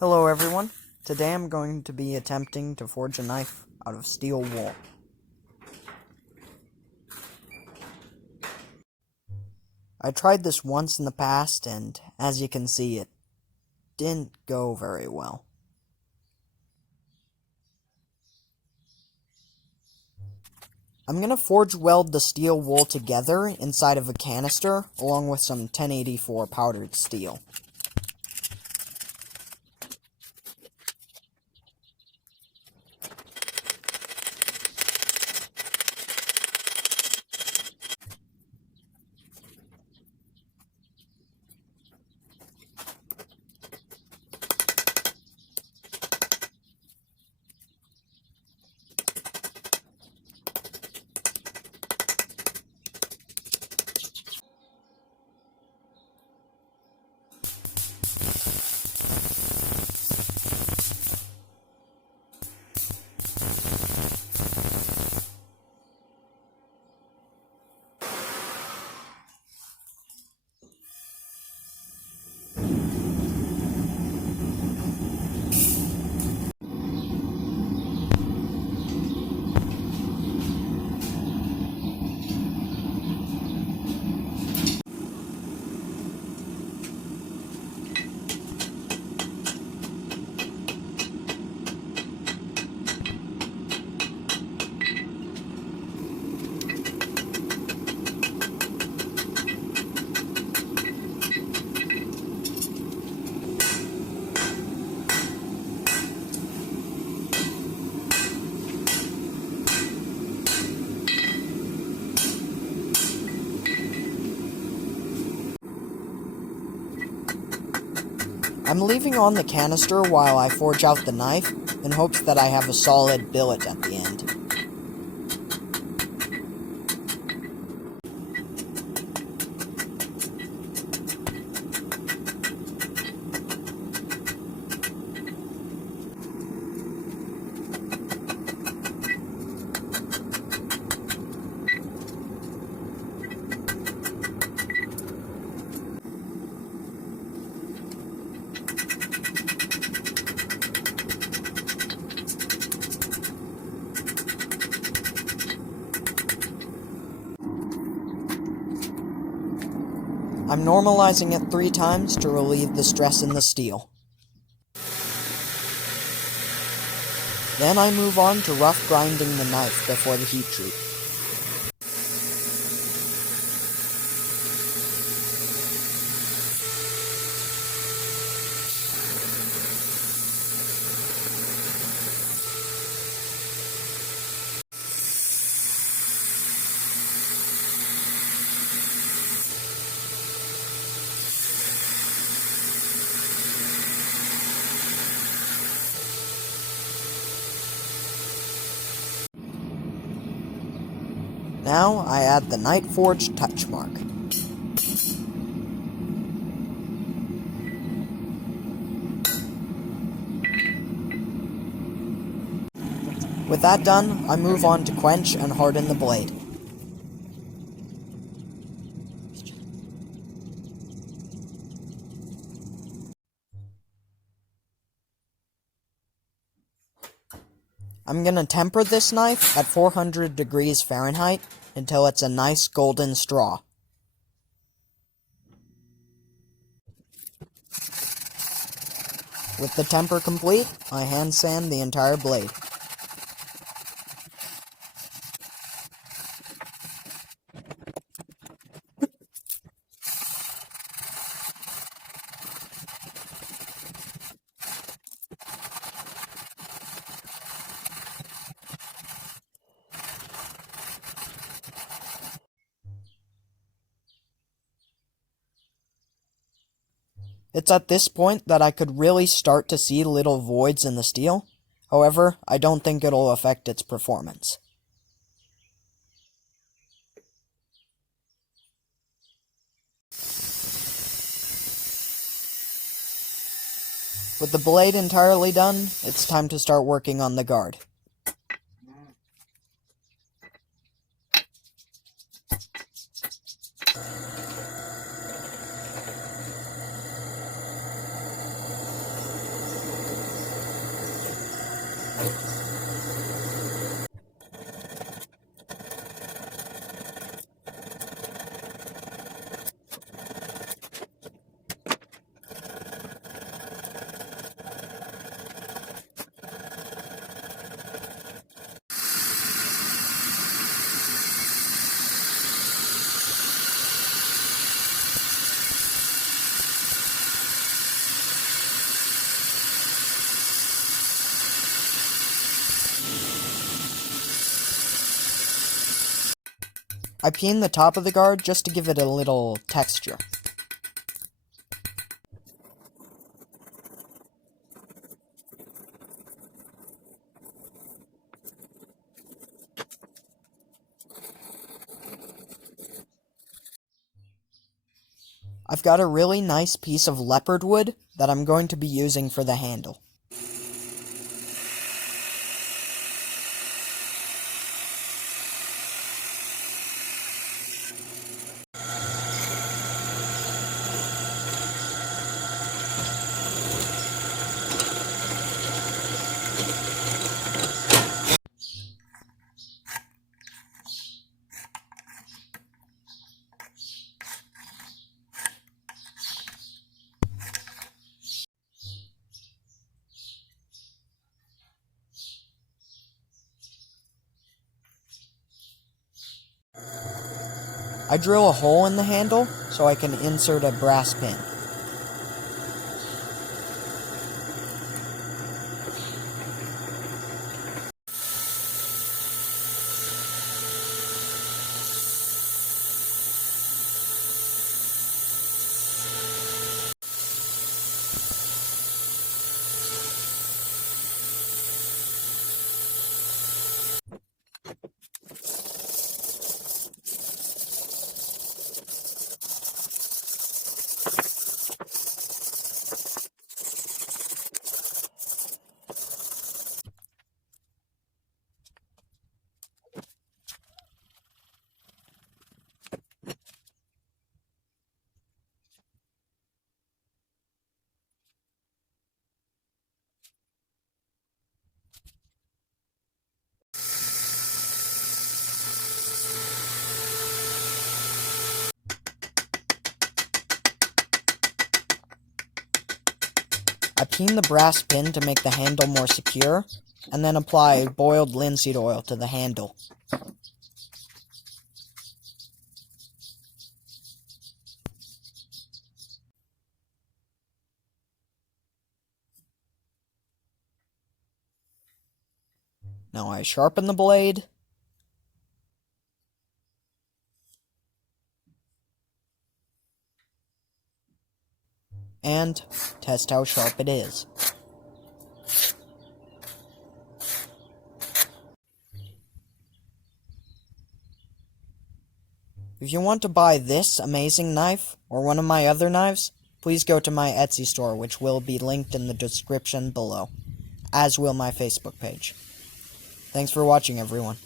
Hello everyone, today I'm going to be attempting to forge a knife out of steel wool. I tried this once in the past and, as you can see, it didn't go very well. I'm going to forge weld the steel wool together inside of a canister along with some 1084 powdered steel. I'm leaving on the canister while I forge out the knife in hopes that I have a solid billet at the end. I'm normalizing it 3 times to relieve the stress in the steel. Then I move on to rough grinding the knife before the heat treat. Now I add the Night Forge touch mark. With that done, I move on to quench and harden the blade. I'm gonna temper this knife at 400 degrees Fahrenheit until it's a nice golden straw. With the temper complete, I hand sand the entire blade. It's at this point that I could really start to see little voids in the steel. However, I don't think it'll affect its performance. With the blade entirely done, it's time to start working on the guard. I peened the top of the guard just to give it a little texture. I've got a really nice piece of leopard wood that I'm going to be using for the handle. I drill a hole in the handle so I can insert a brass pin. I peen the brass pin to make the handle more secure, and then apply boiled linseed oil to the handle. Now I sharpen the blade, and test how sharp it is. If you want to buy this amazing knife, or one of my other knives, please go to my Etsy store, which will be linked in the description below, as will my Facebook page. Thanks for watching, everyone.